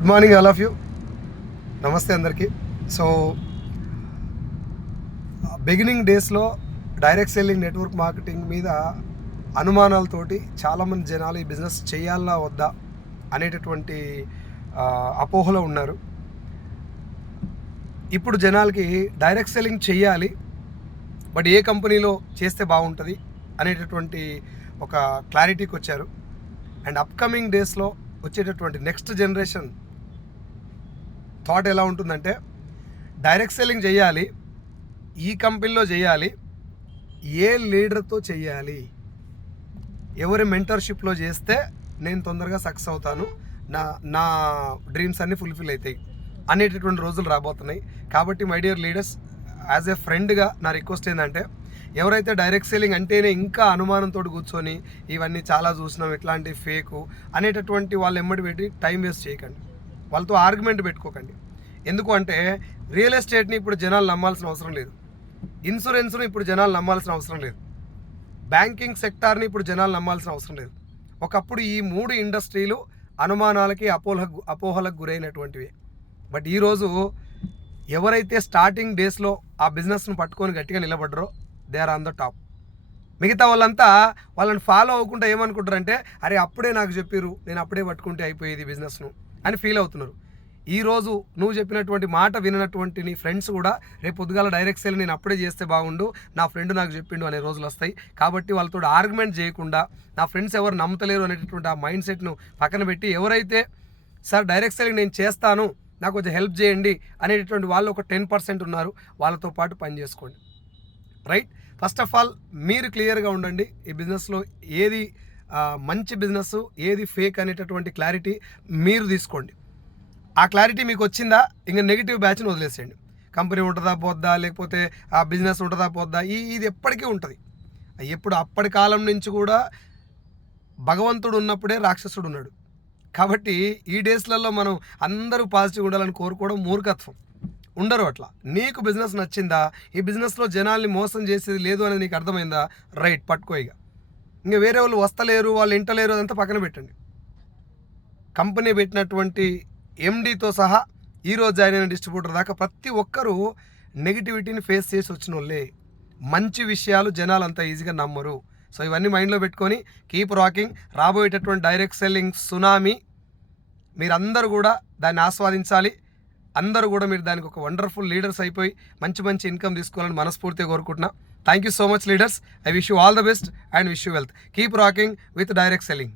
Good morning all of you. నమస్తే అందరికీ. So beginning డేస్లో డైరెక్ట్ సెల్లింగ్ నెట్వర్క్ మార్కెటింగ్ మీద అనుమానాలతోటి చాలామంది జనాలు ఈ బిజినెస్ చేయాలా వద్దా అనేటటువంటి అపోహలో ఉన్నారు. ఇప్పుడు జనాలకి డైరెక్ట్ సెల్లింగ్ చేయాలి, బట్ ఏ కంపెనీలో చేస్తే బాగుంటుంది అనేటటువంటి ఒక క్లారిటీకి వచ్చారు. అండ్ అప్కమింగ్ డేస్లో వచ్చేటటువంటి నెక్స్ట్ జనరేషన్ థాట్ ఎలా ఉంటుందంటే, డైరెక్ట్ సెల్లింగ్ చేయాలి, ఈ కంపెనీలో చేయాలి, ఏ లీడర్తో చేయాలి, ఎవరి మెంటర్షిప్లో చేస్తే నేను తొందరగా సక్సెస్ అవుతాను, నా నా డ్రీమ్స్ అన్నీ ఫుల్ఫిల్ అవుతాయి అనేటటువంటి రోజులు రాబోతున్నాయి. కాబట్టి my dear leaders, as a ఫ్రెండ్గా నా రిక్వెస్ట్ ఏంటంటే, ఎవరైతే డైరెక్ట్ సెల్లింగ్ అంటేనే ఇంకా అనుమానంతో కూర్చొని ఇవన్నీ చాలా చూసినాం ఇట్లాంటి ఫేకు అనేటటువంటి వాళ్ళు ఎమ్మడి పెట్టి టైం వేస్ట్ చేయకండి, వాళ్ళతో ఆర్గ్యుమెంట్ పెట్టుకోకండి. ఎందుకు అంటే, రియల్ ఎస్టేట్ని ఇప్పుడు జనాలు నమ్మాల్సిన అవసరం లేదు, ఇన్సూరెన్స్ను ఇప్పుడు జనాలు నమ్మాల్సిన అవసరం లేదు, బ్యాంకింగ్ సెక్టార్ని ఇప్పుడు జనాలు నమ్మాల్సిన అవసరం లేదు. ఒకప్పుడు ఈ 3 ఇండస్ట్రీలు అనుమానాలకి అపోహలకు గురైనటువంటివి. బట్ ఈరోజు ఎవరైతే స్టార్టింగ్ డేస్లో ఆ బిజినెస్ను పట్టుకొని గట్టిగా నిలబడ్డరో they are on the top. మిగతా వాళ్ళంతా వాళ్ళని ఫాలో అవ్వకుండా ఏమనుకుంటారంటే, అరే అప్పుడే నాకు చెప్పారు, నేను అప్పుడే పట్టుకుంటే అయిపోయేది బిజినెస్ను అని ఫీల్ అవుతున్నారు. ఈరోజు నువ్వు చెప్పినటువంటి మాట వినటువంటి నీ ఫ్రెండ్స్ కూడా రేపు పొద్దుగాల డైరెక్ట్ సెల్ నేను అప్పుడే చేస్తే బాగుండు, నా ఫ్రెండ్ నాకు చెప్పిండు అనే రోజులు వస్తాయి. కాబట్టి వాళ్ళతో ఆర్గ్యుమెంట్ చేయకుండా, నా ఫ్రెండ్స్ ఎవరు నమ్మతలేరు అనేటటువంటి ఆ మైండ్ సెట్ను పక్కన పెట్టి, ఎవరైతే సార్ డైరెక్ట్ సెల్లింగ్ నేను చేస్తాను, నాకు కొంచెం హెల్ప్ చేయండి అనేటటువంటి వాళ్ళు ఒక 10% ఉన్నారు, వాళ్ళతో పాటు పని చేసుకోండి. రైట్. ఫస్ట్ ఆఫ్ ఆల్ మీరు క్లియర్గా ఉండండి. ఈ బిజినెస్లో ఏది మంచి బిజినెస్, ఏది ఫేక్ అనేటటువంటి క్లారిటీ మీరు తీసుకోండి. ఆ క్లారిటీ మీకు వచ్చిందా, ఇంకా నెగిటివ్ బ్యాచ్ని వదిలేసేయండి. కంపెనీ ఉంటుందా పోద్దా, లేకపోతే ఆ బిజినెస్ ఉంటుందా పోద్దా, ఇది ఎప్పటికీ ఉంటుంది. ఎప్పుడు అప్పటి కాలం నుంచి కూడా భగవంతుడు ఉన్నప్పుడే రాక్షసుడు ఉన్నాడు. కాబట్టి ఈ డేస్లలో మనం అందరూ పాజిటివ్ ఉండాలని కోరుకోవడం మూర్ఖత్వం. ఉండరు అట్లా. నీకు బిజినెస్ నచ్చిందా, ఈ బిజినెస్లో జనాల్ని మోసం చేసేది లేదు అనేది నీకు అర్థమైందా, రైట్, పట్టుకో. ఇంకా వేరే వాళ్ళు వస్తలేరు, వాళ్ళు ఇంటలేరు, అదంతా పక్కన పెట్టండి. కంపెనీ పెట్టినటువంటి ఎండీతో సహా ఈరోజు జాయిన్ అయిన డిస్ట్రిబ్యూటర్ దాకా ప్రతి ఒక్కరూ నెగిటివిటీని ఫేస్ చేసి వచ్చిన వాళ్ళే. మంచి విషయాలు జనాలు అంత ఈజీగా నమ్మరు. సో ఇవన్నీ మైండ్లో పెట్టుకొని కీప్ రాకింగ్. రాబోయేటటువంటి డైరెక్ట్ సెల్లింగ్ సునామీ మీరందరూ కూడా దాన్ని ఆస్వాదించాలి. అందరూ కూడా మీరు దానికి ఒక వండర్ఫుల్ లీడర్స్ అయిపోయి మంచి మంచి ఇన్కమ్ తీసుకోవాలని మనస్ఫూర్తిగా కోరుకుంటున్నా. Thank you so much leaders. I wish you all the best and wish you wealth. Keep rocking with direct selling.